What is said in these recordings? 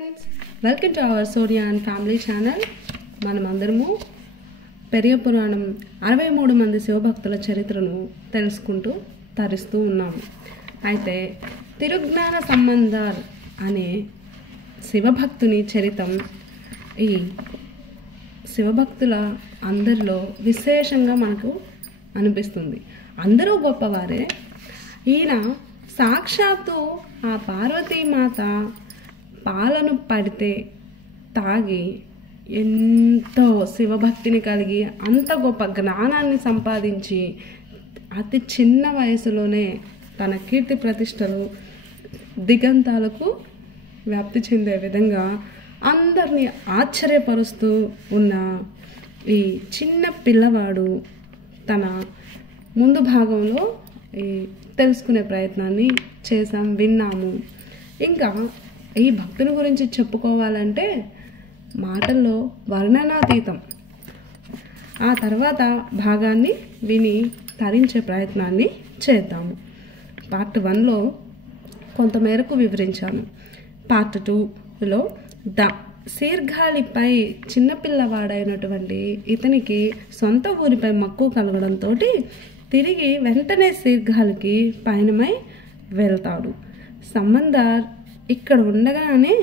Friends, welcome to our Surya and Family channel. మనమందరము పెరియ పురాణం 63 మంది శివభక్తుల చరిత్రను తెలుసుకుంటూ తరిస్తూ ఉన్నాము. అయితే తిరుజ్ఞాన సంబంధర్ అనే శివభక్తుని చరితం ఈ శివభక్తుల అందరిలో విశేషంగా మనకు అనిపిస్తుంది. అందరూ గొప్పవారే. ఈయన సాక్షాత్తు ఆ పార్వతీమాత పాలను పడితే తాగి ఎంతో శివభక్తిని కలిగి అంత గొప్ప జ్ఞానాన్ని సంపాదించి అతి చిన్న వయసులోనే తన కీర్తి ప్రతిష్టలు దిగంతాలకు వ్యాప్తి చెందే విధంగా అందరినీ ఆశ్చర్యపరుస్తూ ఉన్న ఈ చిన్న పిల్లవాడు తన ముందు భాగంలో తెలుసుకునే ప్రయత్నాన్ని విన్నాము. ఇంకా ఈ భక్తుని గురించి చెప్పుకోవాలంటే మాటల్లో వర్ణనాతీతం. ఆ తర్వాత భాగాన్ని విని తరించే ప్రయత్నాన్ని చేద్దాము. పార్ట్ 1లో కొంతమేరకు వివరించాను. పార్ట్ 2లో శీర్ఘాలిపై చిన్నపిల్లవాడైనటువంటి ఇతనికి సొంత ఊరిపై మక్కువ కలగడంతో తిరిగి వెంటనే శీర్ఘాలికి పయనమై వెళ్తాడు. సంబంధర్ ఇక్కడ ఉండగానే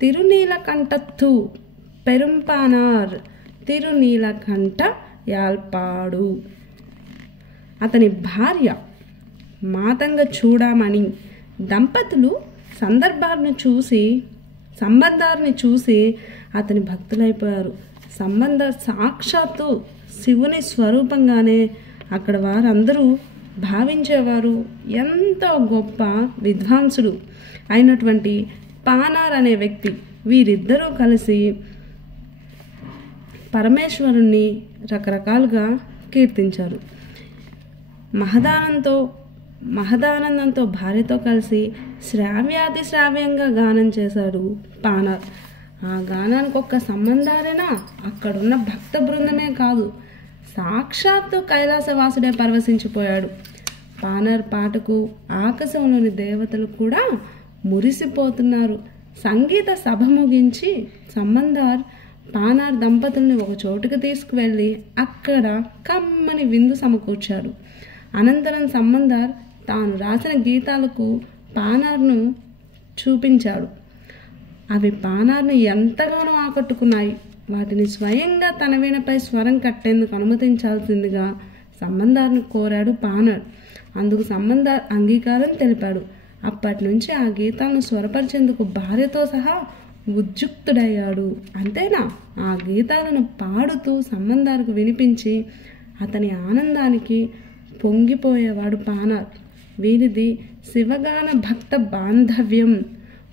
తిరునీలకంఠత్తు పెరుంపానార్ తిరునీలకంఠ యాల్పాడు అతని భార్య మాతంగ చూడమని దంపతులు సంబంధాన్ని చూసి అతని భక్తులైపోయారు. సంబంధర్ సాక్షాత్తు శివుని స్వరూపంగానే అక్కడ వారందరూ భావించేవారు. ఎంతో గొప్ప విద్వాంసుడు అయినటువంటి పానార్ అనే వ్యక్తి, వీరిద్దరూ కలిసి పరమేశ్వరుణ్ణి రకరకాలుగా కీర్తించారు. మహదానందంతో భార్యతో కలిసి శ్రావ్యంగా గానం చేశాడు పానార్. ఆ గానానికి ఒక్క సంబంధారేనా, అక్కడున్న భక్త బృందమే కాదు, సాక్షాత్తు కైలాసవాసుడే పరవశించిపోయాడు. పానార్ పాటకు ఆకాశంలోని దేవతలు కూడా మురిసిపోతున్నారు. సంగీత సభ ముగించి సంబంధర్ పానార్ దంపతుల్ని ఒక చోటుకు తీసుకువెళ్ళి అక్కడ కమ్మని విందు సమకూర్చాడు. అనంతరం సంబంధర్ తాను రాసిన గీతాలకు పానార్ను చూపించాడు. అవి పానార్ను ఎంతగానో ఆకట్టుకున్నాయి. వాటిని స్వయంగా తన వీణపై స్వరం కట్టేందుకు అనుమతించాల్సిందిగా సంబంధర్ను కోరాడు పానార్. అందుకు సంబంధర్ అంగీకారం తెలిపాడు. అప్పటి నుంచి ఆ గీతాలను స్వరపరిచేందుకు భార్యతో సహా ఉద్యుక్తుడయ్యాడు. అంతేనా, ఆ గీతాలను పాడుతూ సంబంధర్కు వినిపించి అతని ఆనందానికి పొంగిపోయేవాడు పానార్. వీరిది శివగాన భక్త బాంధవ్యం.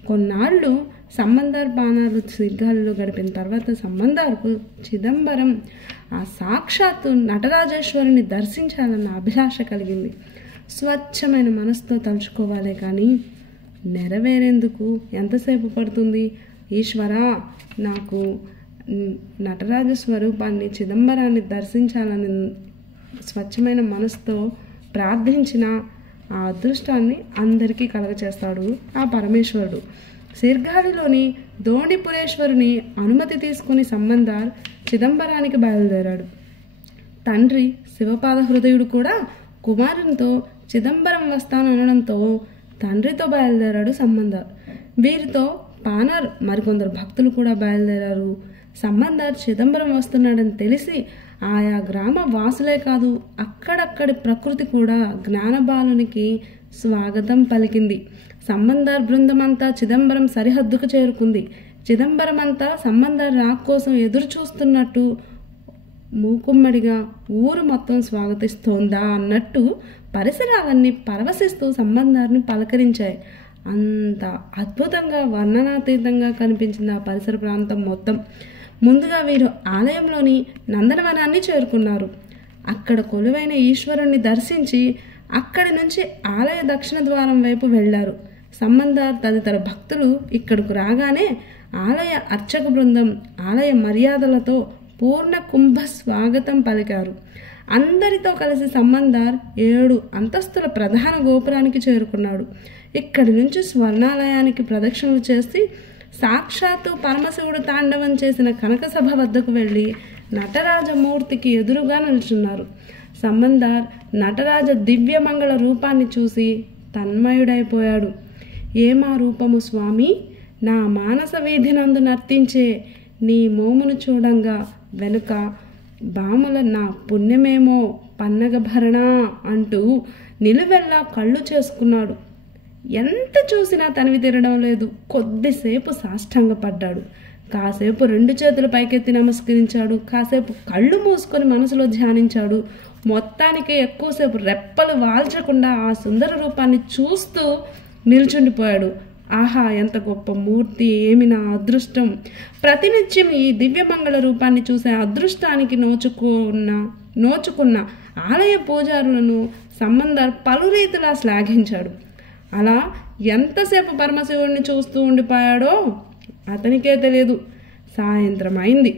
కొన్నాళ్ళు సంబంధర్ పానార్లు శీర్ఘాలిలో గడిపిన తర్వాత సంబంధర్కు చిదంబరం ఆ సాక్షాత్తు నటరాజేశ్వరుని దర్శించాలన్న అభిలాష కలిగింది. స్వచ్ఛమైన మనసుతో తలుచుకోవాలే కానీ నెరవేరేందుకు ఎంతసేపు పడుతుంది? ఈశ్వరా, నాకు నటరాజ స్వరూపాన్ని చిదంబరాన్ని దర్శించాలని స్వచ్ఛమైన మనసుతో ప్రార్థించిన ఆ అదృష్టాన్ని అందరికీ కలగచేస్తాడు ఆ పరమేశ్వరుడు. శీర్ఘాలిలోని దోణిపురేశ్వరుని అనుమతి తీసుకుని సంబంధర్ చిదంబరానికి బయలుదేరాడు. తండ్రి శివపాద హృదయుడు కూడా కుమారునితో చిదంబరం వస్తాననడంతో తండ్రితో బయలుదేరాడు సంబంధర్. వీరితో పానార్ మరికొందరు భక్తులు కూడా బయలుదేరారు. సంబంధర్ చిదంబరం వస్తున్నాడని తెలిసి ఆయా గ్రామ వాసులే కాదు, అక్కడక్కడి ప్రకృతి కూడా జ్ఞానబాలునికి స్వాగతం పలికింది. సంబంధర్ బృందమంతా చిదంబరం సరిహద్దుకు చేరుకుంది. చిదంబరం అంతా సంబంధర్ రాక్ కోసం ఎదురు చూస్తున్నట్టు మూకుమ్మడిగా ఊరు మొత్తం స్వాగతిస్తోందా అన్నట్టు పరిసరాలన్నీ పరవశిస్తూ సంబంధాన్ని పలకరించాయి. అంత అద్భుతంగా వర్ణనాతీతంగా కనిపించింది ఆ పరిసర ప్రాంతం మొత్తం. ముందుగా వీరు ఆలయంలోని నందనవనాన్ని చేరుకున్నారు. అక్కడ కొలువైన ఈశ్వరుణ్ణి దర్శించి అక్కడి నుంచి ఆలయ దక్షిణ ద్వారం వైపు వెళ్లారు. సంబంధర్ తదితర భక్తులు ఇక్కడకు రాగానే ఆలయ అర్చక బృందం ఆలయ మర్యాదలతో పూర్ణ కుంభ స్వాగతం పలికారు. అందరితో కలిసి సంబంధర్ 7 అంతస్తుల ప్రధాన గోపురానికి చేరుకున్నాడు. ఇక్కడి నుంచి స్వర్ణాలయానికి ప్రదక్షిణలు చేసి సాక్షాత్తు పరమశివుడు తాండవం చేసిన కనకసభ వద్దకు వెళ్ళి నటరాజమూర్తికి ఎదురుగా నిల్చున్నారు. సంబందార్ నటరాజ దివ్యమంగళ రూపాన్ని చూసి తన్మయుడైపోయాడు. ఏమా రూపము స్వామి, నా మానస వీధినందు నర్తించే నీ మోమును చూడంగా వెనుక బాముల నా పుణ్యమేమో పన్నగ భరణ అంటూ నిలువెల్లా కళ్ళు చేసుకున్నాడు. ఎంత చూసినా తనివి తీరడం లేదు. కొద్దిసేపు సాష్టాంగపడ్డాడు. కాసేపు 2 చేతులు పైకెత్తి నమస్కరించాడు. కాసేపు కళ్ళు మూసుకొని మనసులో ధ్యానించాడు. మొత్తానికి ఎక్కువసేపు రెప్పలు వాల్చకుండా ఆ సుందర రూపాన్ని చూస్తూ నిల్చుండిపోయాడు. ఆహా, ఎంత గొప్ప మూర్తి, ఏమి నా అదృష్టం! ప్రతినిత్యం ఈ దివ్యమంగళ రూపాన్ని చూసే అదృష్టానికి నోచుకున్న ఆలయ పూజారులను సంబంధాలు పలు రీతిలా శ్లాఘించాడు. అలా ఎంతసేపు పరమశివుడిని చూస్తూ ఉండిపోయాడో అతనికే తెలియదు. సాయంత్రం అయింది.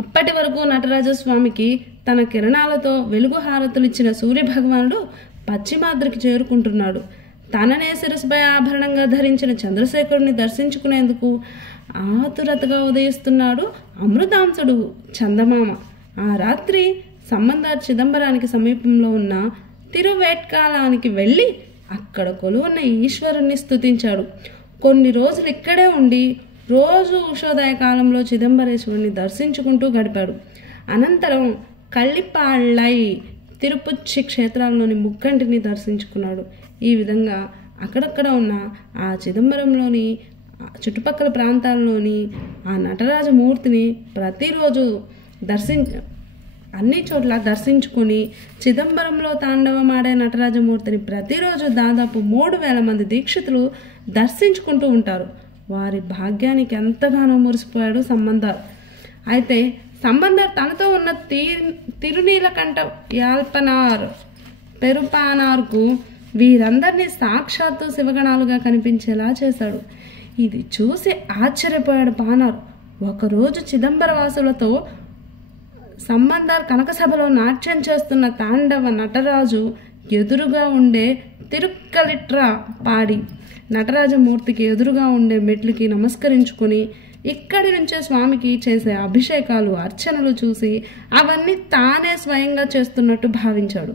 అప్పటి వరకు నటరాజస్వామికి తన కిరణాలతో వెలుగు హారతులు ఇచ్చిన సూర్యభగవానుడు పశ్చిమాద్రికి చేరుకుంటున్నాడు. తననే శిరస్సుపై ఆభరణంగా ధరించిన చంద్రశేఖరుని దర్శించుకునేందుకు ఆతురతగా ఉదయిస్తున్నాడు అమృతాంశుడు చందమామ. ఆ రాత్రి సంబంధార్ చిదంబరానికి సమీపంలో ఉన్న తిరువేట్కాలానికి వెళ్ళి అక్కడ కొలువున్న ఈశ్వరుణ్ణి స్తుతించాడు. కొన్ని రోజులు ఇక్కడే ఉండి రోజు ఉషోదయ కాలంలో చిదంబరేశ్వరుని దర్శించుకుంటూ గడిపాడు. అనంతరం కళ్ళిపాళ్ళై తిరుపతి క్షేత్రాల్లోని ముక్కంటిని దర్శించుకున్నాడు. ఈ విధంగా అక్కడక్కడ ఉన్న ఆ చిదంబరంలోని చుట్టుపక్కల ప్రాంతాల్లోని ఆ నటరాజమూర్తిని ప్రతిరోజు అన్ని చోట్ల దర్శించుకొని చిదంబరంలో తాండవమాడే నటరాజమూర్తిని ప్రతిరోజు దాదాపు 3000 మంది దీక్షితులు దర్శించుకుంటూ ఉంటారు. వారి భాగ్యానికి ఎంతగానో మురిసిపోయాడు సంబంధార్. అయితే సంబంధార్ తనతో ఉన్న తిరునీలకంఠ యాల్పనార్ పెరుపానార్కు వీరందరినీ సాక్షాత్తు శివగణాలుగా కనిపించేలా చేశాడు. ఇది చూసి ఆశ్చర్యపోయాడు పానార్. ఒకరోజు చిదంబరవాసులతో సంబంధార్ కనకసభలో నాట్యం చేస్తున్న తాండవ నటరాజు ఎదురుగా ఉండే తిరుక్కలిట్రా పాడి నటరాజమూర్తికి ఎదురుగా ఉండే మెట్లకి నమస్కరించుకుని ఇక్కడి నుంచే స్వామికి చేసే అభిషేకాలు అర్చనలు చూసి అవన్నీ తానే స్వయంగా చేస్తున్నట్టు భావించాడు.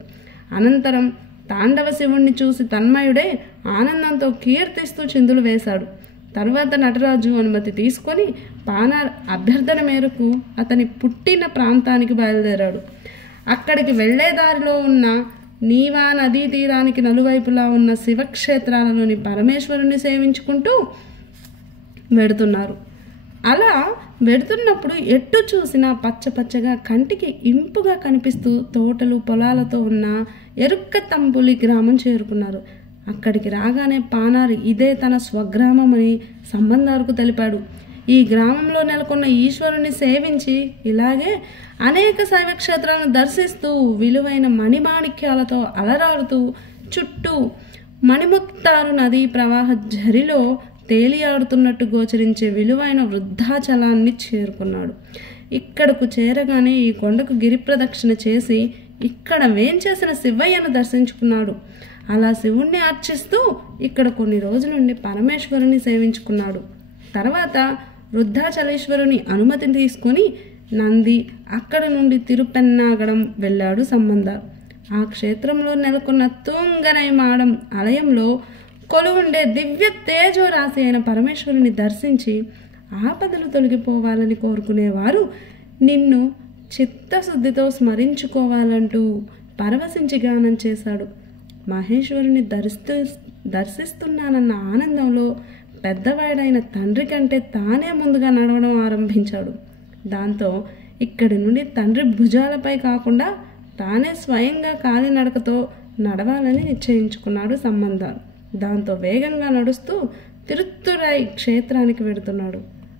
అనంతరం తాండవ శివుణ్ణి చూసి తన్మయుడే ఆనందంతో కీర్తిస్తూ చిందులు వేశాడు. తర్వాత నటరాజు అనుమతి తీసుకొని పానార్ అభ్యర్థన మేరకు అతని పుట్టిన ప్రాంతానికి బయలుదేరాడు. అక్కడికి వెళ్లే దారిలో ఉన్న నీవా నదీ తీరానికి నలువైపులా ఉన్న శివక్షేత్రాలలోని పరమేశ్వరుని సేవించుకుంటూ వెడుతున్నారు. అలా వెడుతున్నప్పుడు ఎట్టు చూసినా పచ్చపచ్చగా కంటికి ఇంపుగా కనిపిస్తూ తోటలు పొలాలతో ఉన్న ఎరుక్కతంబులి గ్రామం చేరుకున్నారు. అక్కడికి రాగానే పానార్ ఇదే తన స్వగ్రామమని సంబంధాలకు తెలిపాడు. ఈ గ్రామంలో నెలకొన్న ఈశ్వరుని సేవించి ఇలాగే అనేక శైవక్షేత్రాలను దర్శిస్తూ విలువైన మణిమాణిక్యాలతో అలరాడుతూ చుట్టూ మణిముత్తారు నదీ ప్రవాహ ఝరిలో తేలియాడుతున్నట్టు గోచరించే విలువైన వృద్ధాచలాన్ని చేరుకున్నాడు. ఇక్కడకు చేరగానే ఈ కొండకు గిరిప్రదక్షిణ చేసి ఇక్కడ వేంచేసిన శివయ్యను దర్శించుకున్నాడు. అలా శివుణ్ణి అర్చిస్తూ ఇక్కడ కొన్ని రోజులుండి పరమేశ్వరుని సేవించుకున్నాడు. తర్వాత వృద్ధాచలేశ్వరుని అనుమతి తీసుకుని నంది అక్కడ నుండి తిరుపెన్నాగడం వెళ్ళాడు సంబంధార్. ఆ క్షేత్రంలో నెలకొన్న తూంగనైమాడం ఆలయంలో కొలువుండే దివ్య తేజో రాశి అయిన పరమేశ్వరుని దర్శించి ఆపదలు తొలగిపోవాలని కోరుకునేవారు నిన్ను చిత్తశుద్ధితో స్మరించుకోవాలంటూ పరవశించి గానం చేశాడు. మహేశ్వరుని దర్శిస్తున్నానన్న ఆనందంలో పెద్దవాడైన తండ్రి కంటే తానే ముందుగా నడవడం ఆరంభించాడు. దాంతో ఇక్కడి నుండి తండ్రి భుజాలపై కాకుండా తానే స్వయంగా కాలినడకతో నడవాలని నిశ్చయించుకున్నాడు సంబంధార్. దాంతో వేగంగా నడుస్తూ తిరుత్తురై క్షేత్రానికి వెడుతున్నాడు.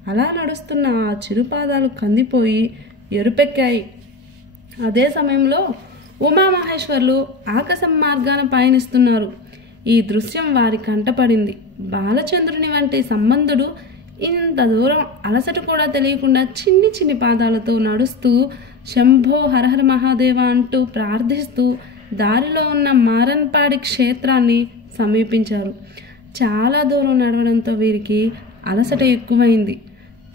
అలా నడుస్తున్న ఆ చిరుపాదాలు కందిపోయి ఎరుపెక్కాయి. అదే సమయంలో ఉమామహేశ్వర్లు ఆకాశం మార్గాన పయనిస్తున్నారు. ఈ దృశ్యం వారి కంటపడింది. బాలచంద్రుని వంటి సంబంధుడు ఇంత దూరం అలసట కూడా తెలియకుండా చిన్ని చిన్ని పాదాలతో నడుస్తూ శంభో హరహర మహాదేవ అంటూ ప్రార్థిస్తూ దారిలో ఉన్న మారన్పాడి క్షేత్రాన్ని సమీపించారు. చాలా దూరం నడవడంతో వీరికి అలసట ఎక్కువైంది.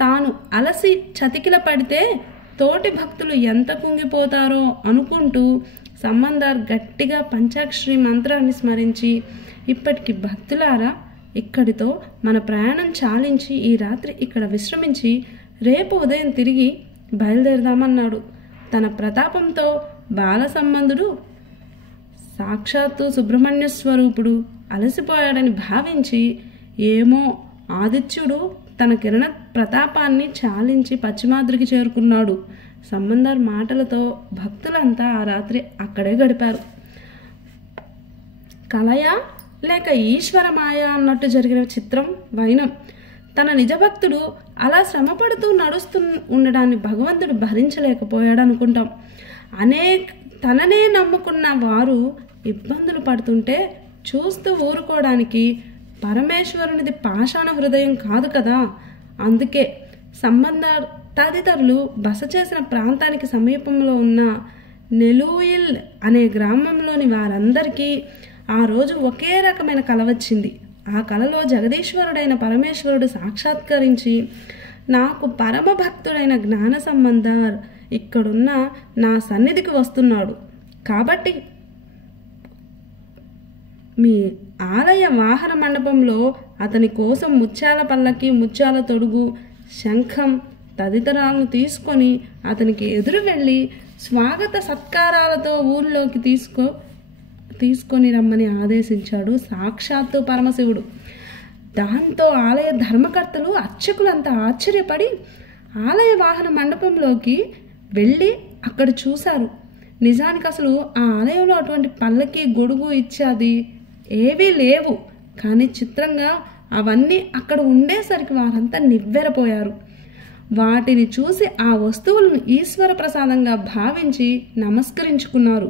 తాను అలసి చతికిల పడితే తోటి భక్తులు ఎంత కుంగిపోతారో అనుకుంటూ సంబందార్ గట్టిగా పంచాక్షరి మంత్రాన్ని స్మరించి, ఇప్పటికి భక్తులారా, ఇక్కడితో మన ప్రయాణం చాలించి ఈ రాత్రి ఇక్కడ విశ్రమించి రేపు ఉదయం తిరిగి బయలుదేరదామన్నాడు. తన ప్రతాపంతో బాల సంబంధుడు సాక్షాత్తు సుబ్రహ్మణ్య స్వరూపుడు అలసిపోయాడని భావించి, ఏమో ఆదిత్యుడు తన కిరణ ప్రతాపాన్ని చాలించి పశ్చిమాద్రికి చేరుకున్నాడు. సంబందార్ మాటలతో భక్తులంతా ఆ రాత్రి అక్కడే గడిపారు. కలయ లేక ఈశ్వర మాయ అన్నట్టు జరిగిన చిత్రం వైనం. తన నిజభక్తుడు అలా శ్రమపడుతూ నడుస్తూ ఉండడాన్ని భగవంతుడు భరించలేకపోయాడు అనుకుంటాం. తననే నమ్ముకున్న వారు ఇబ్బందులు పడుతుంటే చూస్తూ ఊరుకోవడానికి పరమేశ్వరునిది పాషాణ హృదయం కాదు కదా. అందుకే సంబందార్ తదితరులు బస చేసిన ప్రాంతానికి సమీపంలో ఉన్న నెలూయిల్ అనే గ్రామంలోని వారందరికీ ఆ రోజు ఒకే రకమైన కల వచ్చింది. ఆ కలలో జగదీశ్వరుడైన పరమేశ్వరుడు సాక్షాత్కరించి, నాకు పరమ భక్తుడైన జ్ఞాన సంబందార్ ఇక్కడున్న నా సన్నిధికి వస్తున్నాడు కాబట్టి మీ ఆలయ వాహన మండపంలో అతని కోసం ముత్యాల పల్లకి, ముత్యాల తొడుగు, శంఖం తదితరాలను తీసుకొని అతనికి ఎదురు వెళ్ళి స్వాగత సత్కారాలతో ఊళ్ళోకి తీసుకొని రమ్మని ఆదేశించాడు సాక్షాత్తు పరమశివుడు. దాంతో ఆలయ ధర్మకర్తలు అర్చకులంతా ఆశ్చర్యపడి ఆలయ వాహన మండపంలోకి వెళ్ళి అక్కడ చూశారు. నిజానికి అసలు ఆ ఆలయంలో అటువంటి పల్లకి, గొడుగు ఇత్యాది ఏవీ లేవు. కానీ చిత్రంగా అవన్నీ అక్కడ ఉండేసరికి వారంతా నివ్వెరపోయారు. వాటిని చూసి ఆ వస్తువులను ఈశ్వర ప్రసాదంగా భావించి నమస్కరించుకున్నారు.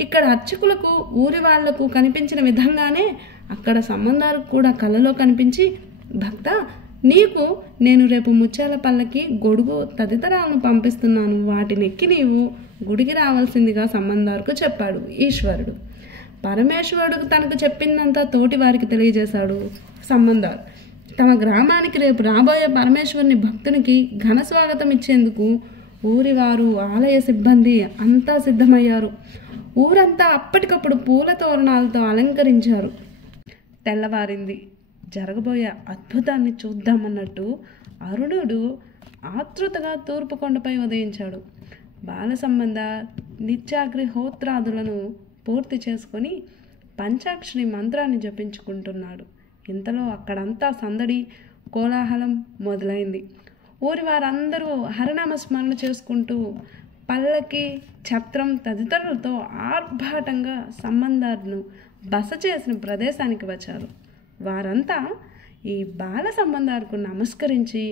ఇక్కడ అర్చకులకు, ఊరి వాళ్లకు కనిపించిన విధంగానే అక్కడ సంబంధాలకు కూడా కలలో కనిపించి, భక్త, నీకు నేను రేపు ముత్యాల పల్లకి, గొడుగు తదితరాలను పంపిస్తున్నాను, వాటిని ఎక్కి నీవు గుడికి రావాల్సిందిగా సంబంధాలకు చెప్పాడు ఈశ్వరుడు. పరమేశ్వరుడు తనకు చెప్పిందంతా తోటి వారికి తెలియజేశాడు సంబంధార్. తమ గ్రామానికి రేపు రాబోయే పరమేశ్వరుని భక్తునికి ఘన స్వాగతం ఇచ్చేందుకు ఊరివారు, ఆలయ సిబ్బంది అంతా సిద్ధమయ్యారు. ఊరంతా అప్పటికప్పుడు పూల తోరణాలతో అలంకరించారు. తెల్లవారింది. జరగబోయే అద్భుతాన్ని చూద్దామన్నట్టు అరుణుడు ఆతృతగా తూర్పు కొండపై ఉదయించాడు. బాల సంబంధ నిత్యాగ్నిహోత్రాదులను పూర్తి చేసుకొని పంచాక్షరి మంత్రాన్ని జపించుకుంటున్నాడు. ఇంతలో అక్కడంతా సందడి, కోలాహలం మొదలైంది. ఊరి వారందరూ హరినామ స్మరణ చేసుకుంటూ పల్లకి, ఛత్రం తదితరులతో ఆర్భాటంగా సంబంధాలను బస చేసిన ప్రదేశానికి వచ్చారు. వారంతా ఈ బాల సంబంధాలకు నమస్కరించి,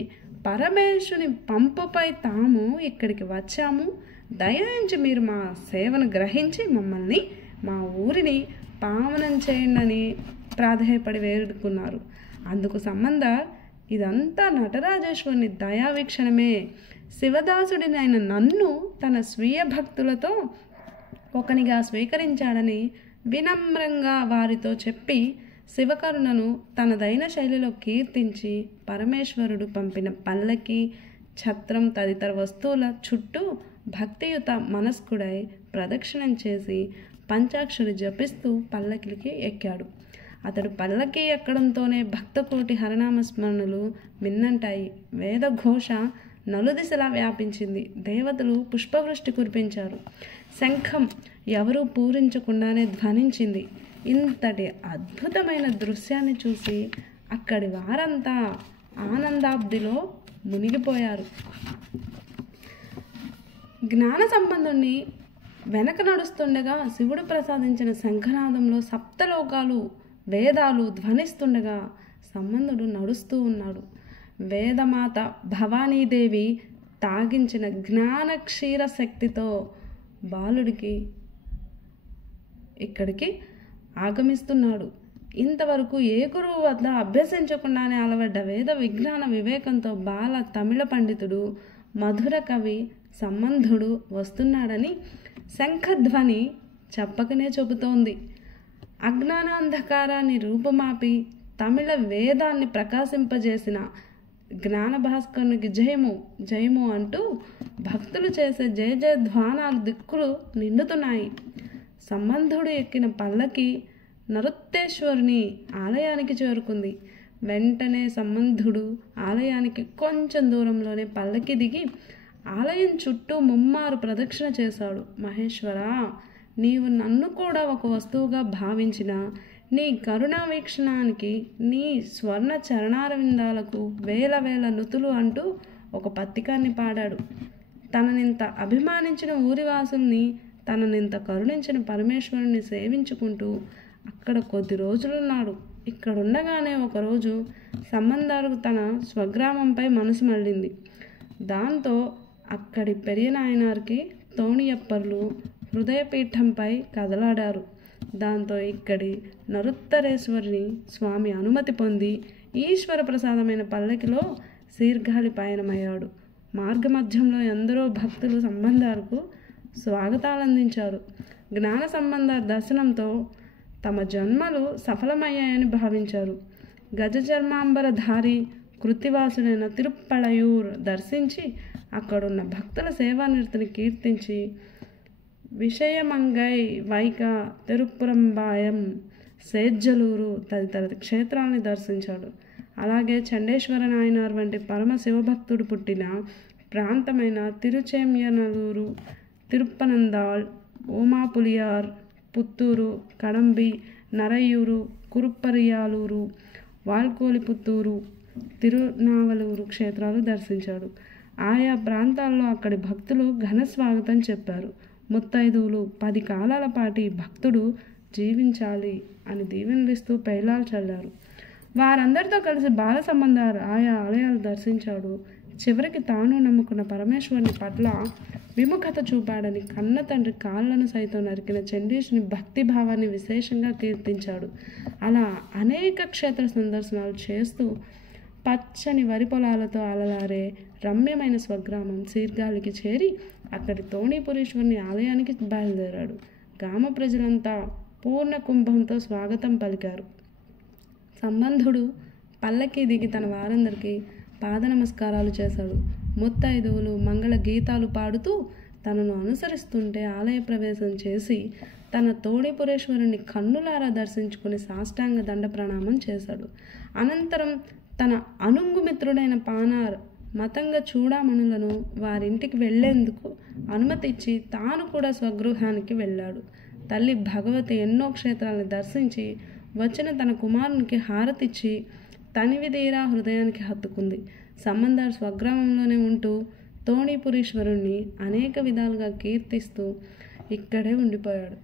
పరమేశ్వరుని పంపుపై తాము ఇక్కడికి వచ్చాము, దయించి మీరు మా సేవను గ్రహించి మమ్మల్ని, మా ఊరిని పావనం చేయండి ప్రాధేయపడి వేడుకున్నారు. అందుకు సంబంధార్, ఇదంతా నటరాజేశ్వరుని దయావీక్షణమే. శివదాసుడినైన నన్ను తన స్వీయ భక్తులతో ఒకనిగా స్వీకరించాడని వినమ్రంగా వారితో చెప్పి శివకరుణను తనదైన శైలిలో కీర్తించి పరమేశ్వరుడు పంపిన పల్లకి, ఛత్రం తదితర వస్తువుల చుట్టూ భక్తియుత మనస్కుడై ప్రదక్షిణం చేసి పంచాక్షరి జపిస్తూ పల్లకికి ఎక్కాడు. అతడు పల్లకి ఎక్కడంతోనే భక్తకోటి హరినామ స్మరణలు మిన్నంటాయి. వేదఘోష నలుదిశలా వ్యాపించింది. దేవతలు పుష్పవృష్టి కురిపించారు. శంఖం ఎవరూ పూరించకుండానే ధ్వనించింది. ఇంతటి అద్భుతమైన దృశ్యాన్ని చూసి అక్కడి వారంతా ఆనందాబ్దిలో మునిగిపోయారు. జ్ఞాన సంబంధుణ్ణి వెనక నడుస్తుండగా శివుడు ప్రసాదించిన శంఖనాదంలో సప్తలోకాలు, వేదాలు ధ్వనిస్తుండగా సంబంధుడు నడుస్తూ ఉన్నాడు. వేదమాత భవానీదేవి తాగించిన జ్ఞాన క్షీర శక్తితో బాలుడికి ఇక్కడికి ఆగమిస్తున్నాడు. ఇంతవరకు ఏ గురువు వద్ద అభ్యసించకుండానే అలవడ్డ వేద విజ్ఞాన వివేకంతో బాల తమిళ పండితుడు, మధుర కవి సంబంధుడు వస్తున్నాడని శంఖధ్వని చెప్పకనే చెబుతోంది. అజ్ఞానాంధకారాన్ని రూపుమాపి తమిళ వేదాన్ని ప్రకాశింపజేసిన జ్ఞానభాస్కరునికి జయము జయము అంటూ భక్తులు చేసే జయ జయధ్వానాలు దిక్కులు నిండుతున్నాయి. సంబంధుడు ఎక్కిన పల్లకి నరుత్తేశ్వరుని ఆలయానికి చేరుకుంది. వెంటనే సంబంధుడు ఆలయానికి కొంచెం దూరంలోనే పల్లకి దిగి ఆలయం చుట్టూ ముమ్మారు ప్రదక్షిణ చేశాడు. మహేశ్వరా, నీవు నన్ను కూడా ఒక వస్తువుగా భావించిన నీ కరుణా వీక్షణానికి, నీ స్వర్ణ చరణారవిందాలకు వేల వేల నుతులు అంటూ ఒక పత్తికాన్ని పాడాడు. తననింత అభిమానించిన ఊరివాసుల్ని, తననింత కరుణించిన పరమేశ్వరుని సేవించుకుంటూ అక్కడ కొద్ది రోజులున్నాడు. ఇక్కడుండగానే ఒకరోజు సంబంధాలకు తన స్వగ్రామంపై మనసు మళ్ళింది. దాంతో అక్కడి పెరియనాయనారికి తోణియప్పర్లు హృదయపీఠంపై కదలాడారు. దాంతో ఇక్కడి నరుత్తరేశ్వరిని స్వామి అనుమతి పొంది ఈశ్వర ప్రసాదమైన పల్లకిలో శీర్ఘాలి పయనమయ్యాడు. మార్గమధ్యంలో ఎందరో భక్తులు సంబంధాలకు స్వాగతాలందించారు. జ్ఞాన సంబంధ దర్శనంతో తమ జన్మలు సఫలమయ్యాయని భావించారు. గజచర్మాంబరధారి కృత్తివాసుడైన తిరుప్పళయూర్ దర్శించి అక్కడున్న భక్తుల సేవానిరతిని కీర్తించి విషయమంగై వైక తిరుపురంబాయం సేజ్జలూరు తదితర క్షేత్రాన్ని దర్శించాడు. అలాగే చండేశ్వర నాయనార్ వంటి పరమ శివభక్తుడు పుట్టిన ప్రాంతమైన తిరుచేమ్యనలూరు, తిరుప్పనందాళ్, ఓమాపులియార్, పుత్తూరు, కడంబి, నరయ్యూరు, కురుప్పరియాలూరు, వాల్కోలిపుత్తూరు, తిరునావలూరు క్షేత్రాలు దర్శించాడు. ఆయా ప్రాంతాల్లో అక్కడి భక్తులు ఘన స్వాగతం చెప్పారు. ముత్తైదువులు 10 కాలాల పాటి భక్తుడు జీవించాలి అని దీవెనలిస్తూ పైలాలు చల్లారు. వారందరితో కలిసి బాల సంబంధాలు ఆయా ఆలయాలు దర్శించాడు. చివరికి తాను నమ్ముకున్న పరమేశ్వరుని పట్ల విముఖత చూపాడని కన్న తండ్రి కాళ్ళను సైతం నరికిన చండీశుని భక్తిభావాన్ని విశేషంగా కీర్తించాడు. అలా అనేక క్షేత్ర సందర్శనాలు చేస్తూ పచ్చని వరి పొలాలతో అలలారే రమ్యమైన స్వగ్రామం శీర్ఘాలికి చేరి అక్కడి తోణీపురేశ్వరుని ఆలయానికి బయలుదేరాడు. గ్రామ ప్రజలంతా పూర్ణ కుంభంతో స్వాగతం పలికారు. సంబంధుడు పల్లకి దిగి తన వారందరికీ పాద నమస్కారాలు చేశాడు. ముత్తైదువులు మంగళ గీతాలు పాడుతూ తనను అనుసరిస్తుంటే ఆలయ ప్రవేశం చేసి తన తోణీపురేశ్వరుని కన్నులారా దర్శించుకుని సాష్టాంగ దండ ప్రణామం చేశాడు. అనంతరం తన అనుంగు మిత్రుడైన పానార్ మతంగ చూడామణులను వారింటికి వెళ్లేందుకు అనుమతి ఇచ్చి తాను కూడా స్వగృహానికి వెళ్ళాడు. తల్లి భగవతి ఎన్నో క్షేత్రాలను దర్శించి వచ్చిన తన కుమారునికి హారతిచ్చి తనివి తీరా హృదయానికి హత్తుకుంది. సంబంధాలు స్వగ్రామంలోనే ఉంటూ తోణీపురీశ్వరుణ్ణి అనేక విధాలుగా కీర్తిస్తూ ఇక్కడే ఉండిపోయాడు.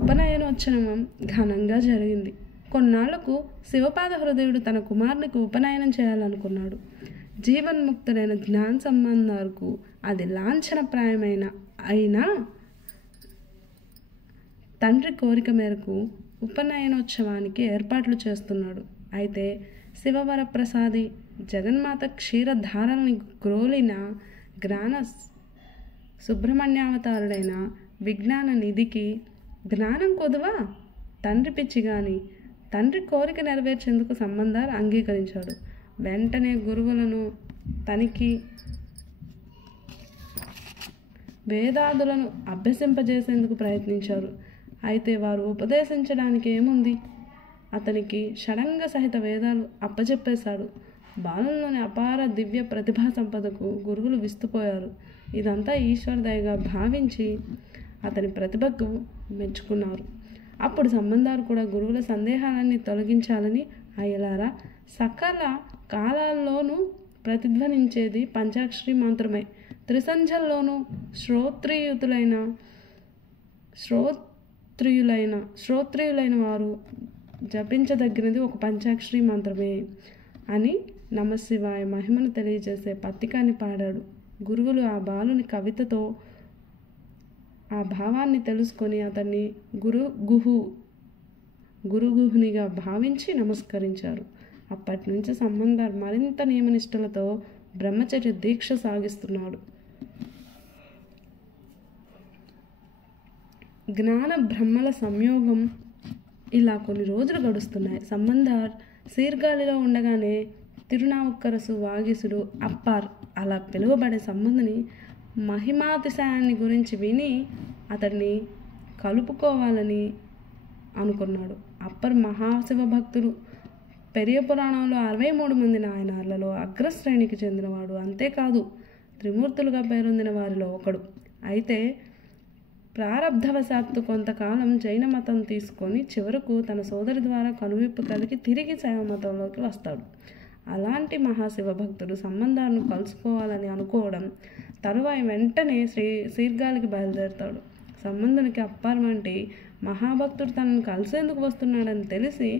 ఉపనయనోత్సవం ఘనంగా జరిగింది. కొన్నాళ్లకు శివపాద హృదయుడు తన కుమారునికి ఉపనయనం చేయాలనుకున్నాడు. జీవన్ముక్తుడైన జ్ఞాన సంబంధాలకు అది లాంఛనప్రాయమైన అయినా తండ్రి కోరిక మేరకు ఉపనయనోత్సవానికి ఏర్పాట్లు చేస్తున్నాడు. అయితే శివవరప్రసాది జగన్మాత క్షీరధారల్ని గ్రోలిన జ్ఞాన సుబ్రహ్మణ్యావతారుడైన విజ్ఞాన నిధికి జ్ఞానం కొదువా తండ్రి పిచ్చి గాని తండ్రి కోరిక నెరవేర్చేందుకు సంబంధాలు అంగీకరించాడు. వెంటనే గురువులను తనకి వేదాదులను అభ్యసింపజేసేందుకు ప్రయత్నించారు. అయితే వారు ఉపదేశించడానికి ఏముంది, అతనికి షడంగ సహిత వేదాలు అప్పచెప్పేశాడు. బాలంలోని అపార దివ్య ప్రతిభా సంపదకు గురువులు విస్తుపోయారు. ఇదంతా ఈశ్వర దయగా భావించి అతని ప్రతిభకు మెచ్చుకున్నారు. అప్పుడు సంబంధాలు కూడా గురువుల సందేహాలన్నీ తొలగించాలని అయ్యలారా సకల కాలాల్లోనూ ప్రతిధ్వనించేది పంచాక్షరి మంత్రమే. త్రిసంధ్యల్లోనూ శ్రోత్రియులైన వారు జపించదగినది ఒక పంచాక్షరి మంత్రమే అని నమశివాయ మహిమను తెలియజేసే పత్తికాన్ని పాడాడు. గురువులు ఆ బాలుని కవితతో ఆ భావాన్ని తెలుసుకొని అతన్ని గురుగుహునిగా భావించి నమస్కరించారు. అప్పటి నుంచి సంబంధాలు మరింత నియమనిష్టలతో బ్రహ్మచర్య దీక్ష సాగిస్తున్నాడు. జ్ఞాన బ్రహ్మల సంయోగం ఇలా కొన్ని రోజులు గడుస్తున్నాయి. సంబంధార్ సీర్గాలిలో ఉండగానే తిరునావుక్కరసు వాగీసుడు అప్పార్ అలా పిలువబడే సంబంధిని మహిమాతిశయాన్ని గురించి విని అతడిని కలుపుకోవాలని అనుకున్నాడు. అప్పర్ మహాశివ భక్తుడు. పెరియ పురాణంలో 63 మంది నాయనార్లలో అగ్రశ్రేణికి చెందినవాడు. అంతేకాదు త్రిమూర్తులుగా పేరొందిన వారిలో ఒకడు. అయితే ప్రారబ్ధవశాత్తు కొంతకాలం జైన మతం తీసుకొని చివరకు తన సోదరి ద్వారా కనువిప్పు కలిగి తిరిగి శైవ మతంలోకి వస్తాడు. అలాంటి మహాశివ భక్తుడు సంబంధాలను కలుసుకోవాలని అనుకోవడం తరువాయి వెంటనే సీర్గాలికి బయలుదేరుతాడు. సంబంధునికి అప్పార్ వంటి మహాభక్తుడు తనను కలిసేందుకు వస్తున్నాడని తెలిసి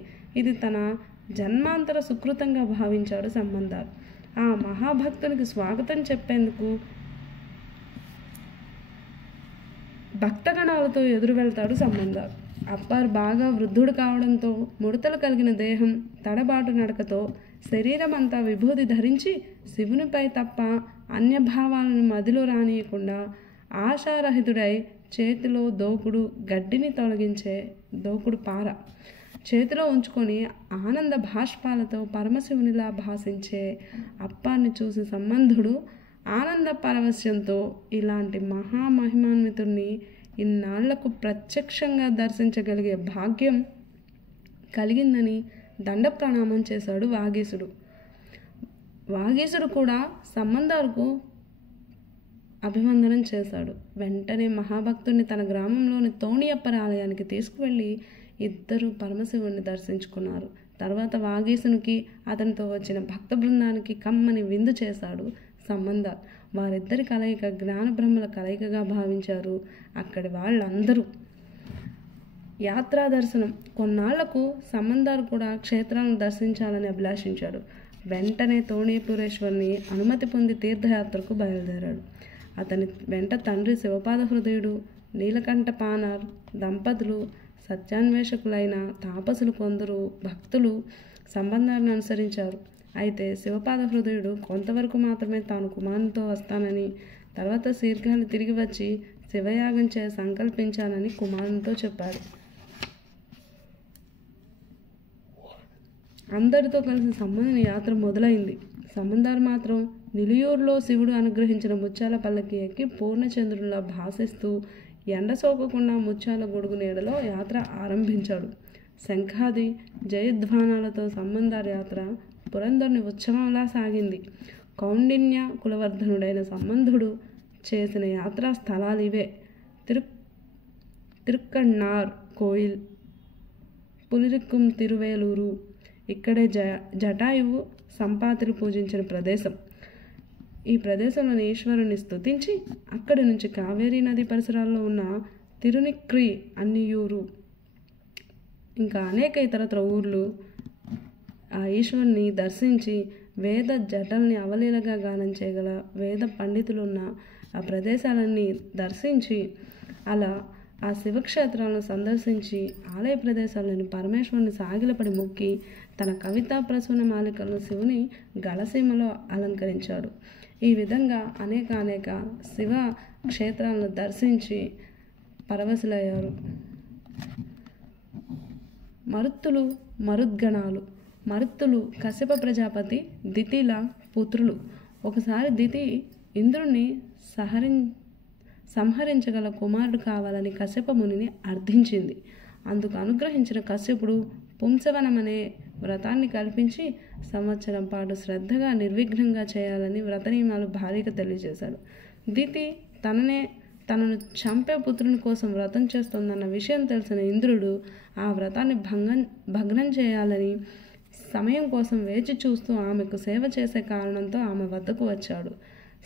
ఇది తన జన్మాంతర సుకృతంగా భావించాడు సంబంధాలు. ఆ మహాభక్తునికి స్వాగతం చెప్పేందుకు భక్తగణాలతో ఎదురు వెళ్తాడు సంబంధాలు. అప్పార్ బాగా వృద్ధుడు కావడంతో ముడతలు కలిగిన దేహం, తడబాటు నడకతో శరీరం అంతా విభూతి ధరించి శివునిపై తప్ప అన్యభావాలను మదిలో రానియకుండా ఆశారహితుడై చేతిలో దోకుడు గడ్డిని తొలగించే దోకుడు పార చేతిలో ఉంచుకొని ఆనంద భాష్పాలతో పరమశివునిలా భాషించే అప్పాన్ని చూసి సంబంధుడు ఆనంద పరవశ్యంతో ఇలాంటి మహామహిమాన్వితుడిని ఇన్నాళ్లకు ప్రత్యక్షంగా దర్శించగలిగే భాగ్యం కలిగిందని దండ ప్రణామం చేశాడు వాగీసుడు. వాగీసుడు కూడా సంబంధాలకు అభివందనం చేశాడు. వెంటనే మహాభక్తుడిని తన గ్రామంలోని తోణియప్పర్ ఆలయానికి తీసుకువెళ్ళి ఇద్దరు పరమశివుడిని దర్శించుకున్నారు. తర్వాత వాగీసునికి అతనితో వచ్చిన భక్త బృందానికి కమ్మని విందు చేశాడు సంబంధాలు. వారిద్దరి కలయిక జ్ఞానబ్రహ్మల కలయికగా భావించారు అక్కడి వాళ్ళందరూ. యాత్రా దర్శనం. కొన్నాళ్లకు సంబంధాలు కూడా క్షేత్రాలను దర్శించాలని అభిలాషించాడు. వెంటనే తోణీపురేశ్వరిని అనుమతి పొంది తీర్థయాత్రకు బయలుదేరాడు. అతని వెంట తండ్రి శివపాద హృదయుడు, నీలకంఠ పానార్ దంపతులు, సత్యాన్వేషకులైన తాపసులు కొందరు భక్తులు సంబంధాలను అనుసరించారు. అయితే శివపాద హృదయుడు కొంతవరకు మాత్రమే తాను కుమారునితో వస్తానని, తర్వాత శీర్ఘాలు తిరిగి వచ్చి శివయాగం సంకల్పించానని కుమారునితో చెప్పారు. అందరితో కలిసి సంబంధిని యాత్ర మొదలైంది. సంబంధాలు మాత్రం నిలియూరులో శివుడు అనుగ్రహించిన ముత్యాల పల్లకి ఎక్కి పూర్ణచంద్రునిలా భాసిస్తూ ఎండ సోకకుండా ముత్యాల గొడుగు నీడలో యాత్ర ఆరంభించాడు. శంఖాది జయధ్వానాలతో సంబంధాల యాత్ర పురంధరుని ఉత్సవంలా సాగింది. కౌండిన్య కులవర్ధనుడైన సంబంధుడు చేసిన యాత్రా స్థలాలు ఇవే: తిరుక్కన్నార్ కోయిల్, పులిరిక్కుం తిరువేలూరు. ఇక్కడే జటాయువు సంపాతులు పూజించిన ప్రదేశం. ఈ ప్రదేశంలోని ఈశ్వరుని స్తుతించి అక్కడి నుంచి కావేరీ నది పరిసరాల్లో ఉన్న తిరునిక్రి అన్నియూరు ఇంకా అనేక ఇతర ఊర్లు ఆ ఈశ్వరుని దర్శించి వేద జటల్ని అవలీలగా గానం చేయగల వేద పండితులున్న ఆ ప్రదేశాలన్నీ దర్శించి అలా ఆ శివక్షేత్రాలను సందర్శించి ఆలయ ప్రదేశాలను పరమేశ్వరుని సాగిలపడి మొక్కి తన కవితా ప్రసూన మాలికలను శివుని గళసీమలో అలంకరించాడు. ఈ విధంగా అనేక శివ క్షేత్రాలను దర్శించి పరవశులయ్యారు. మరుత్తులు, మరుద్గణాలు. మరుత్తులు కశ్యప ప్రజాపతి దితిల పుత్రులు. ఒకసారి దితి ఇంద్రుణ్ణి సంహరించగల కుమారుడు కావాలని కశ్యప మునిని అర్థించింది. అందుకు అనుగ్రహించిన కశ్యపుడు పుంసవనం అనే వ్రతాన్ని కల్పించి సంవత్సరం పాటు శ్రద్ధగా నిర్విఘ్నంగా చేయాలని వ్రత నియమాలు భార్యకు తెలియజేశాడు. దితి తనను చంపే పుత్రుని కోసం వ్రతం చేస్తోందన్న విషయం తెలిసిన ఇంద్రుడు ఆ వ్రతాన్ని భగ్నం చేయాలని సమయం కోసం వేచి చూస్తూ ఆమెకు సేవ చేసే కారణంతో ఆమె వద్దకు వచ్చాడు.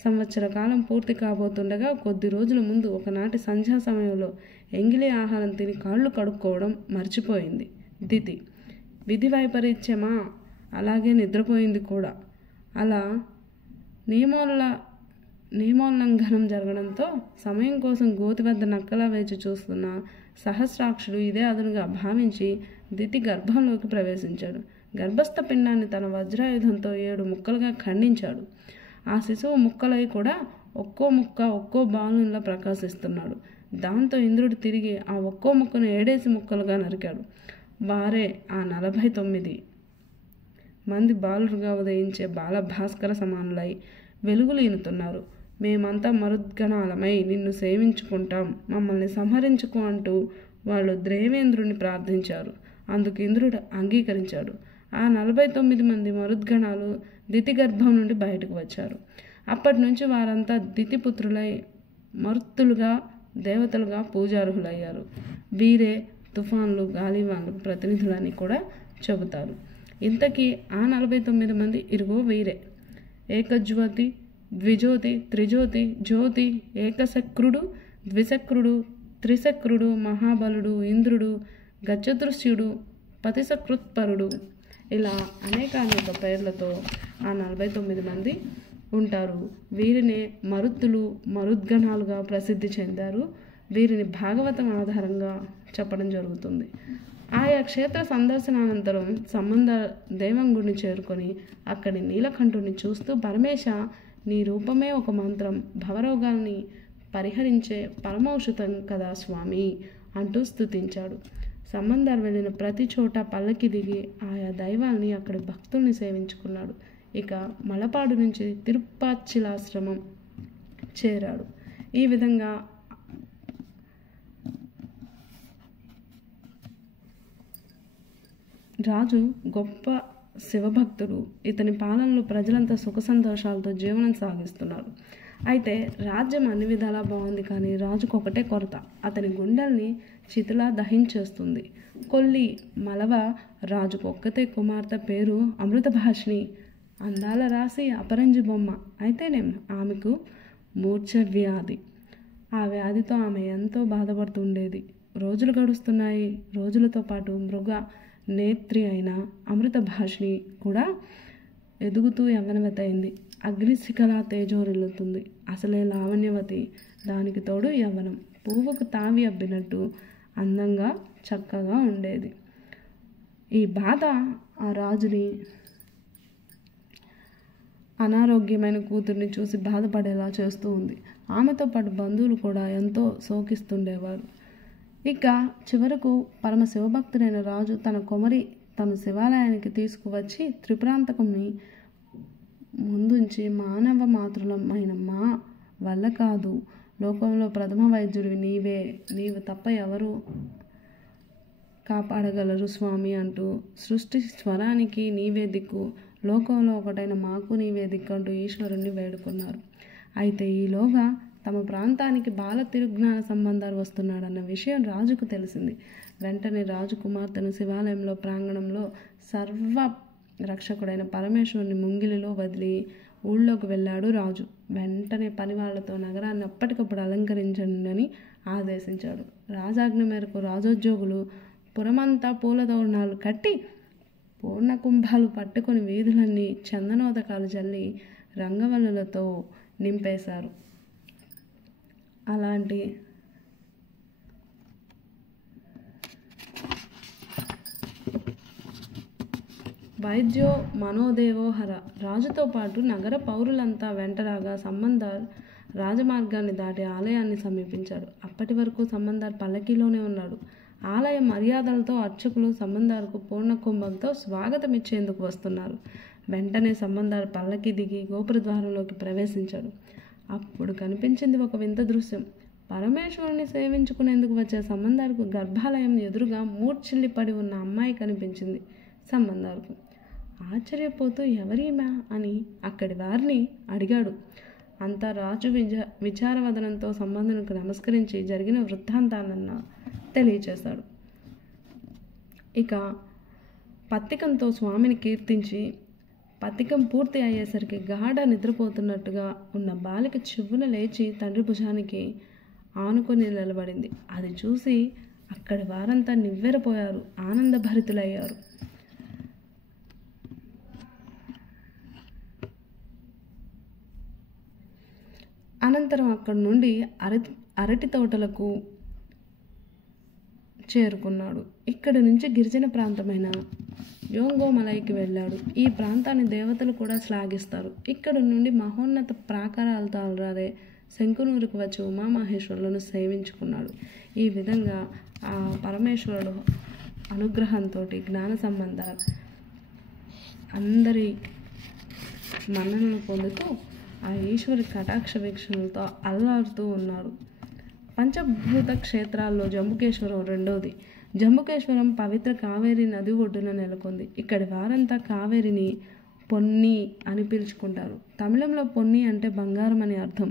సంవత్సర కాలం పూర్తి కాబోతుండగా కొద్ది రోజుల ముందు ఒకనాటి సంధ్యా సమయంలో ఎంగిలి ఆహారం తిని కాళ్ళు కడుక్కోవడం మర్చిపోయింది దితి. విధి వైపరీత్యమా, అలాగే నిద్రపోయింది కూడా. అలా నియమోల్లంఘనం జరగడంతో సమయం కోసం గోతి వద్ద నక్కలా వేచి చూస్తున్న సహస్రాక్షుడు ఇదే అదునుగా భావించి దితి గర్భంలోకి ప్రవేశించాడు. గర్భస్థ పిండాన్ని తన వజ్రాయుధంతో 7 ముక్కలుగా ఖండించాడు. ఆ శిశువు ముక్కలై కూడా ఒక్కో ముక్క ఒక్కో బాలునిలా ప్రకాశిస్తున్నాడు. దాంతో ఇంద్రుడు తిరిగి ఆ ఒక్కో ముక్కను 7 ముక్కలుగా నరికాడు. వారే ఆ 49 మంది బాలురుగా ఉదయించే బాల భాస్కర సమానులై వెలుగులీనుతున్నారు. మేమంతా మరుద్గణాలమై నిన్ను సేవించుకుంటాం, మమ్మల్ని సంహరించుకు అంటూ వాళ్ళు దేవేంద్రుని ప్రార్థించారు. అందుకు ఇంద్రుడు అంగీకరించాడు. ఆ 49 మంది మరుద్గణాలు దితి గర్భం నుండి బయటకు వచ్చారు. అప్పటి నుంచి వారంతా దితిపుత్రులై మరుత్తులుగా దేవతలుగా పూజార్హులయ్యారు. వీరే తుఫాన్లు గాలివాన్లకు ప్రతినిధులని కూడా చెబుతారు. ఇంతకీ ఆ 49 మంది ఇరుగో వీరే: ఏకజ్యోతి, ద్విజ్యోతి, త్రిజ్యోతి, జ్యోతి, ఏకశక్రుడు, ద్విశక్రుడు, త్రిశక్రుడు, మహాబలుడు, ఇంద్రుడు, గజదృశ్యుడు, పతిసకృత్పరుడు, ఇలా అనేక పేర్లతో ఆ 49 మంది ఉంటారు. వీరినే మరుత్తులు, మరుద్గణాలుగా ప్రసిద్ధి చెందారు. వీరిని భాగవతం ఆధారంగా చెప్పడం జరుగుతుంది. ఆయా క్షేత్ర సందర్శనానంతరం సంబంధ దేవంగుడిని చేరుకొని అక్కడి నీలకంఠుని చూస్తూ, పరమేశ, నీ రూపమే ఒక మంత్రం, భవరోగాల్ని పరిహరించే పరమౌషధం కదా స్వామి అంటూ స్తుతించాడు. సంబంధాలు వెళ్ళిన ప్రతి చోట పల్లకి దిగి ఆయా దైవాల్ని అక్కడి భక్తుల్ని సేవించుకున్నాడు. ఇక మలపాడు నుంచి తిరుప్పాచిలాశ్రమం చేరాడు. ఈ విధంగా రాజు గొప్ప శివభక్తుడు. ఇతని పాలనలో ప్రజలంతా సుఖ సంతోషాలతో జీవనం సాగిస్తున్నారు. అయితే రాజ్యం అన్ని విధాలా బాగుంది, కానీ రాజుకు ఒకటే కొరత: అతని గుండెల్ని చితిలా దహించేస్తుంది. కొల్లి మలవ రాజుకు ఒక్కతే కుమార్తె, పేరు అమృతభాషిణి. అందాల రాసి అపరంజి బొమ్మ. అయితేనేం ఆమెకు మూర్ఛ వ్యాధి. ఆ వ్యాధితో ఆమె ఎంతో బాధపడుతుండేది. రోజులు గడుస్తున్నాయి. రోజులతో పాటు మృగ నేత్రి అయిన అమృతభాషిణి కూడా ఎదుగుతూ యవ్వనవతి అయింది. అగ్నిశిఖలా తేజోరిల్లుతుంది. అసలే లావణ్యవతి, దానికి తోడు యవ్వనం. పువ్వుకు తావి అబ్బినట్టు అందంగా చక్కగా ఉండేది. ఈ బాధ ఆ రాజుని అనారోగ్యమైన కూతుర్ని చూసి బాధపడేలా చేస్తూ ఉంది. ఆమెతో పాటు బంధువులు కూడా ఎంతో శోకిస్తుండేవారు. ఇక చివరకు పరమ శివభక్తుడైన రాజు తన కుమారి తను శివాలయానికి తీసుకువచ్చి త్రిపురాంతకంని ముందుంచి, మానవ మాతృలమైన మా వల్ల కాదు, లోకంలో ప్రథమ వైద్యుడివి నీవే, నీవు తప్ప ఎవరు కాపాడగలరు స్వామి అంటూ, సృష్టి స్వరానికి నీవే దిక్కు, లోకంలో ఒకటైన మాకు నీవే దిక్కు అంటూ ఈశ్వరుణ్ణి వేడుకున్నారు. అయితే ఈలోగా తమ ప్రాంతానికి బాల తిరుజ్ఞాన సంబంధాలు వస్తున్నాడన్న విషయం రాజుకు తెలిసింది. వెంటనే రాజు కుమార్తెను శివాలయంలో ప్రాంగణంలో సర్వ రక్షకుడైన పరమేశ్వరుని ముంగిలిలో వదిలి ఊళ్ళోకి వెళ్ళాడు రాజు. వెంటనే పనివాళ్లతో నగరాన్ని అప్పటికప్పుడు అలంకరించండి ఆదేశించాడు. రాజాజ్ఞ మేరకు రాజోద్యోగులు పురమంతా పూల తోరణాలు కట్టి పూర్ణ కుంభాలు పట్టుకొని వీధులన్నీ చందనోదకాలు జల్లి రంగవల్లులతో నింపేశారు. అలాంటి వైద్యో మనోదేవోహర రాజుతో పాటు నగర పౌరులంతా వెంటరాగా సంబంధార్ రాజమార్గాన్ని దాటి ఆలయాన్ని సమీపించాడు. అప్పటి వరకు సంబంధార్ పల్లకీలోనే ఉన్నాడు. ఆలయ మర్యాదలతో అర్చకులు సంబంధార్కు పూర్ణ కుంభంతో స్వాగతం ఇచ్చేందుకు వస్తున్నారు. వెంటనే సంబంధార్ పల్లకి దిగి గోపురద్వారంలోకి ప్రవేశించాడు. అప్పుడు కనిపించింది ఒక వింత దృశ్యం. పరమేశ్వరుని సేవించుకునేందుకు వచ్చే సంబంధార్కు గర్భాలయం ఎదురుగా మూర్ఛిల్లి పడి ఉన్న అమ్మాయి కనిపించింది. సంబంధార్కు ఆశ్చర్యపోతూ ఎవరీమా అని అక్కడి వారిని అడిగాడు. అంతా రాజు విచారవదనంతో సంబంధునికి నమస్కరించి జరిగిన వృత్తాంతాన్నన్నా తెలియచేశాడు. ఇక పత్తికంతో స్వామిని కీర్తించి పత్తికం పూర్తి అయ్యేసరికి గాఢ నిద్రపోతున్నట్టుగా ఉన్న బాలిక చివ్వున లేచి తండ్రి భుజానికి ఆనుకొని నిలబడింది. అది చూసి అక్కడి వారంతా నివ్వెరపోయారు, ఆనందభరితులయ్యారు. అనంతరం అక్కడి నుండి అరటి తోటలకు చేరుకున్నాడు. ఇక్కడి నుంచి గిరిజన ప్రాంతమైన యోంగోమలైకి వెళ్ళాడు. ఈ ప్రాంతాన్ని దేవతలు కూడా శ్లాఘిస్తారు. ఇక్కడి నుండి మహోన్నత ప్రాకారాలతో అలరారే శంకునూరుకు వచ్చి ఉమామహేశ్వరులను సేవించుకున్నాడు. ఈ విధంగా ఆ పరమేశ్వరుడు అనుగ్రహంతో జ్ఞాన సంబంధాలు అందరి మన్ననలు పొందుతూ ఆ ఈశ్వరి కటాక్ష వీక్షణలతో అల్లాడుతూ ఉన్నాడు. పంచభూత క్షేత్రాల్లో జంబుకేశ్వరం రెండోది. జంబుకేశ్వరం పవిత్ర కావేరీ నది ఒడ్డున నెలకొంది. ఇక్కడి వారంతా కావేరిని పొన్ని అని పిలుచుకుంటారు. తమిళంలో పొన్ని అంటే బంగారం అని అర్థం.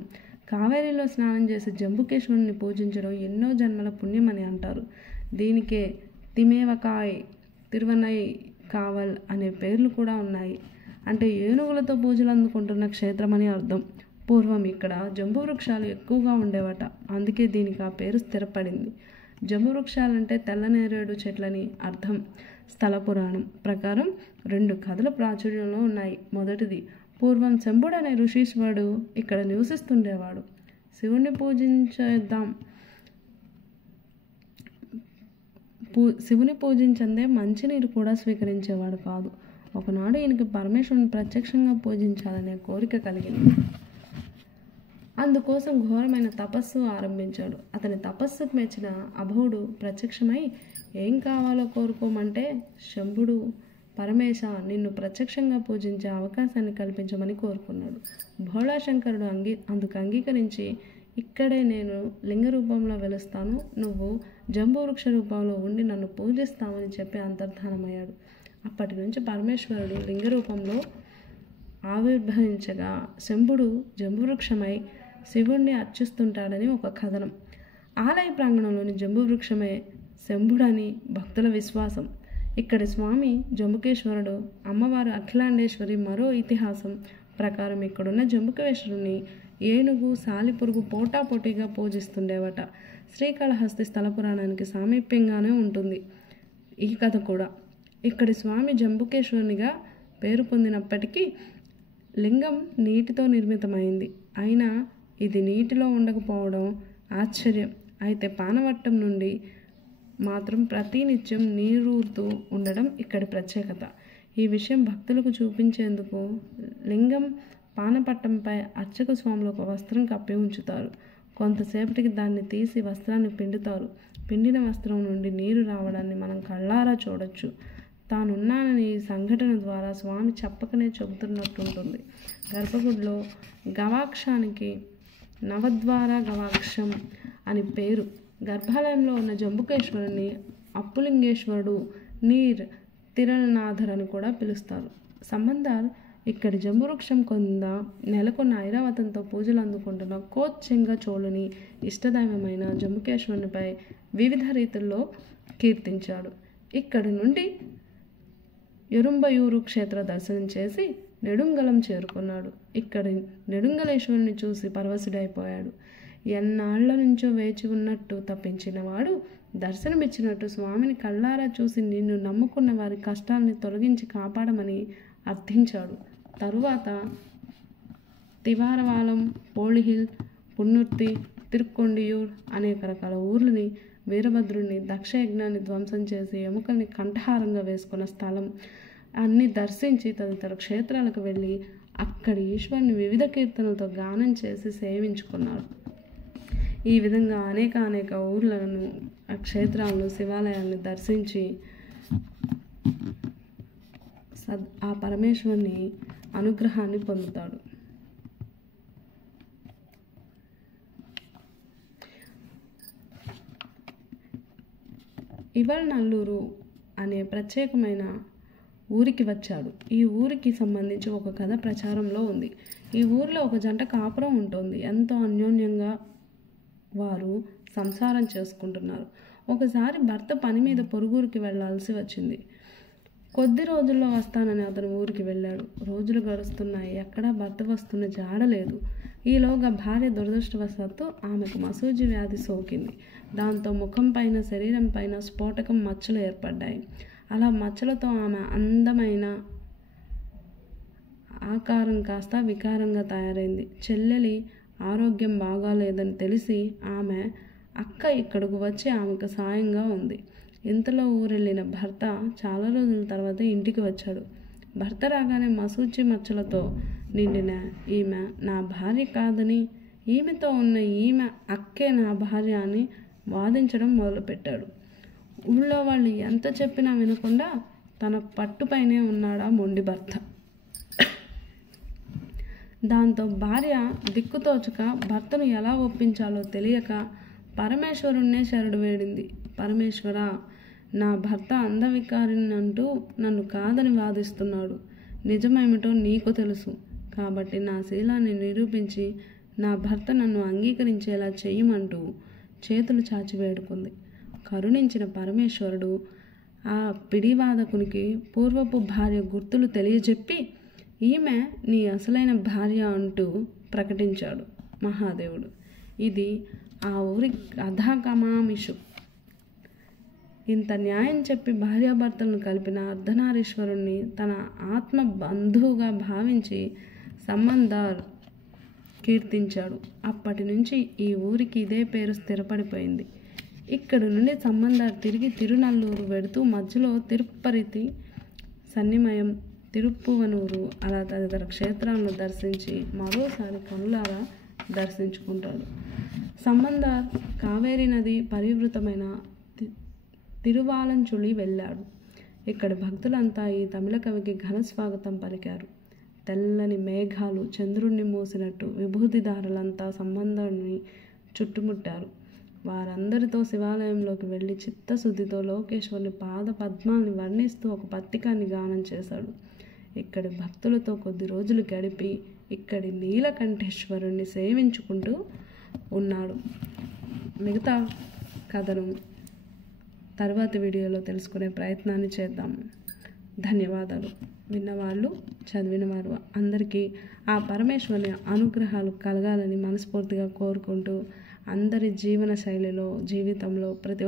కావేరీలో స్నానం చేసి జంబుకేశ్వరుని పూజించడం ఎన్నో జన్మల పుణ్యం అని అంటారు. దీనికే తిమేవకాయ్, తిరువనై కావల్ అనే పేర్లు కూడా ఉన్నాయి. అంటే ఏనుగులతో పూజలు అందుకుంటున్న క్షేత్రం అని అర్థం. పూర్వం ఇక్కడ జంబు వృక్షాలు ఎక్కువగా ఉండేవట. అందుకే దీనికి ఆ పేరు స్థిరపడింది. జంబు వృక్షాలంటే తెల్లనేరేడు చెట్లని అర్థం. స్థల పురాణం ప్రకారం 2 కథలు ప్రాచుర్యంలో ఉన్నాయి. మొదటిది, పూర్వం శంభుడు అనే ఋషీశ్వరుడు ఇక్కడ నివసిస్తుండేవాడు. శివుని పూజించందే మంచినీరు కూడా స్వీకరించేవాడు కాదు. ఒకనాడు ఈయనకి పరమేశ్వరుని ప్రత్యక్షంగా పూజించాలనే కోరిక కలిగింది. అందుకోసం ఘోరమైన తపస్సు ఆరంభించాడు. అతని తపస్సుకు మెచ్చిన అభవుడు ప్రత్యక్షమై ఏం కావాలో కోరుకోమంటే శంభుడు పరమేశ నిన్ను ప్రత్యక్షంగా పూజించే అవకాశాన్ని కల్పించమని కోరుకున్నాడు. భోళాశంకరుడు అందుకు అంగీకరించి, ఇక్కడే నేను లింగ రూపంలో వెలుస్తాను, నువ్వు జంబువృక్ష రూపంలో ఉండి నన్ను పూజిస్తామని చెప్పి అంతర్ధానమయ్యాడు. అప్పటి నుంచి పరమేశ్వరుడు లింగ రూపంలో ఆవిర్భవించగా శంభుడు జంబువృక్షమై శివుణ్ణి అర్చిస్తుంటాడని ఒక కథనం. ఆలయ ప్రాంగణంలోని జంబువృక్షమే శంభుడని భక్తుల విశ్వాసం. ఇక్కడి స్వామి జంబుకేశ్వరుడు, అమ్మవారు అఖిలాండేశ్వరి. మరో ఇతిహాసం ప్రకారం ఇక్కడున్న జంబుకేశ్వరుని ఏనుగు, సాలిపురుగు పోటాపోటీగా పూజిస్తుండేవట. శ్రీకాళహస్తి స్థల పురాణానికి సామీప్యంగానే ఉంటుంది ఈ కథ కూడా. ఇక్కడి స్వామి జంబుకేశ్వరునిగా పేరు పొందినప్పటికీ లింగం నీటితో నిర్మితమైంది. అయినా ఇది నీటిలో ఉండకపోవడం ఆశ్చర్యం. అయితే పానవట్టం నుండి మాత్రం ప్రతినిత్యం నీరూరుతూ ఉండడం ఇక్కడి ప్రత్యేకత. ఈ విషయం భక్తులకు చూపించేందుకు లింగం పానపట్టంపై అర్చక స్వాములు ఒక వస్త్రం కప్పి ఉంచుతారు. కొంతసేపటికి దాన్ని తీసి వస్త్రాన్ని పిండుతారు. పిండిన వస్త్రం నుండి నీరు రావడాన్ని మనం కళ్ళారా చూడొచ్చు. తానున్నానని ఈ సంఘటన ద్వారా స్వామి చెప్పకనే చెబుతున్నట్టుంటుంది. గర్భగుడిలో గవాక్షానికి నవద్వార గవాక్షం అని పేరు. గర్భాలయంలో ఉన్న జంబుకేశ్వరుని అప్పులింగేశ్వరుడు, నీర్ తిరళనాథర్ అని కూడా పిలుస్తారు. సంబంధాలు ఇక్కడి జంబువృక్షం కింద నెలకొన్న ఐరావతంతో పూజలు అందుకుంటున్న కోచ్చెంగ చోళుని ఇష్టదైవమైన జంబుకేశ్వరునిపై వివిధ రీతుల్లో కీర్తించాడు. ఇక్కడి నుండి ఎరుంబయూరు క్షేత్ర దర్శనం చేసి నెడుంగలం చేరుకున్నాడు. ఇక్కడి నెడుంగలేశ్వరుని చూసి పరవశుడైపోయాడు. ఎన్నాళ్ల నుంచో వేచి ఉన్నట్టు తప్పించిన వాడు దర్శనమిచ్చినట్టు స్వామిని కళ్ళారా చూసి నిన్ను నమ్ముకున్న వారి కష్టాల్ని తొలగించి కాపాడమని అర్థించాడు. తరువాత తివారవాలం, పోళిహిల్, పున్నుర్తి, తిరుక్కొండియూర్ అనేక రకాల ఊర్లని, వీరభద్రుడిని దక్షయజ్ఞాన్ని ధ్వంసం చేసి ఎముకల్ని కంఠహారంగా వేసుకున్న స్థలం అన్ని దర్శించి తదితర క్షేత్రాలకు వెళ్ళి అక్కడి ఈశ్వరుని వివిధ కీర్తనలతో గానం చేసి సేవించుకున్నాడు. ఈ విధంగా అనేక ఊర్లను, క్షేత్రాలను, శివాలయాలను దర్శించి ఆ పరమేశ్వరుని అనుగ్రహాన్ని పొందుతాడు. ఇవల్నల్లూరు అనే ప్రత్యేకమైన ఊరికి వచ్చాడు. ఈ ఊరికి సంబంధించి ఒక కథ ప్రచారంలో ఉంది. ఈ ఊరిలో ఒక జంట కాపురం ఉంటుంది. ఎంతో అన్యోన్యంగా వారు సంసారం చేసుకుంటున్నారు. ఒకసారి భర్త పని మీద పొరుగురికి వెళ్లాల్సి వచ్చింది. కొద్ది రోజుల్లో వస్తానని అతను ఊరికి వెళ్ళాడు. రోజులు గడుస్తున్నాయి. ఎక్కడా భర్త వస్తున్న జాడలేదు. ఈలోగా భార్య దురదృష్టవశాత్తు ఆమెకు మసూజి వ్యాధి సోకింది. దాంతో ముఖం పైన, శరీరం పైన స్ఫోటకం మచ్చలు ఏర్పడ్డాయి. అలా మచ్చలతో ఆమె అందమైన ఆకారం కాస్త వికారంగా తయారైంది. చెల్లెలి ఆరోగ్యం బాగాలేదని తెలిసి ఆమె అక్క ఇక్కడకు వచ్చి ఆమెకు సాయంగా ఉంది. ఇంతలో ఊరెళ్ళిన భర్త చాలా రోజుల తర్వాత ఇంటికి వచ్చాడు. భర్త రాగానే మసూచి మచ్చలతో నిండిన ఈమె నా భార్య కాదని, ఈమెతో ఉన్న ఈమె అక్కే నా భార్య అని వాదించడం మొదలుపెట్టాడు. ఊళ్ళో వాళ్ళు ఎంత చెప్పినా వినకుండా తన పట్టుపైనే ఉన్నాడా మొండి భర్త. దాంతో భార్య దిక్కుతోచక భర్తను ఎలా ఒప్పించాలో తెలియక పరమేశ్వరుణ్ణే శరణు వేడింది. పరమేశ్వర, నా భర్త అందవికారినంటూ నన్ను కాదని వాదిస్తున్నాడు. నిజమేమిటో నీకు తెలుసు. కాబట్టి నా శీలాన్ని నిరూపించి నా భర్త నన్ను అంగీకరించేలా చెయ్యమంటూ చేతులు చాచి వేడుకుంది. కరుణించిన పరమేశ్వరుడు ఆ పిడివాదకునికి పూర్వపు భార్య గుర్తులు తెలియజెప్పి ఈమె నీ అసలైన భార్య అంటూ ప్రకటించాడు మహాదేవుడు. ఇది ఆ ఊరి కథాకమామిషు. ఇంత న్యాయం చెప్పి భార్యాభర్తలను కలిపిన అర్ధనారీశ్వరుణ్ణి తన ఆత్మ బంధువుగా భావించి సంబంధార్ కీర్తించాడు. అప్పటి నుంచి ఈ ఊరికి ఇదే పేరు స్థిరపడిపోయింది. ఇక్కడి నుండి సంబంధార్ తిరిగి తిరునల్లూరు వెడుతూ మధ్యలో తిరుప్పరితి, సన్నిమయం, తిరుప్పువనూరు అలా తదితర క్షేత్రాలను దర్శించి మరోసారి కనులారా దర్శించుకుంటాడు. సంబంధార్ కావేరీ నది పరివృతమైన తిరువాలంచుళి వెళ్ళాడు. ఇక్కడి భక్తులంతా ఈ తమిళ కవికి ఘన స్వాగతం పలికారు. తెల్లని మేఘాలు చంద్రుణ్ణి మూసినట్టు విభూతిదారులంతా సంబంధాన్ని చుట్టుముట్టారు. వారందరితో శివాలయంలోకి వెళ్ళి చిత్తశుద్ధితో లోకేశ్వరుని పాద పద్మాల్ని వర్ణిస్తూ ఒక పత్తికాన్ని గానం చేశాడు. ఇక్కడి భక్తులతో కొద్ది రోజులు గడిపి ఇక్కడి నీలకంఠేశ్వరుణ్ణి సేవించుకుంటూ ఉన్నాడు. మిగతా కథను తర్వాతి వీడియోలో తెలుసుకునే ప్రయత్నాన్ని చేద్దాము. ధన్యవాదాలు. విన్నవాళ్ళు, చదివినవారు అందరికీ ఆ పరమేశ్వరుని అనుగ్రహాలు కలగాలని మనస్ఫూర్తిగా కోరుకుంటూ అందరి జీవన శైలిలో, జీవితంలో ప్రతి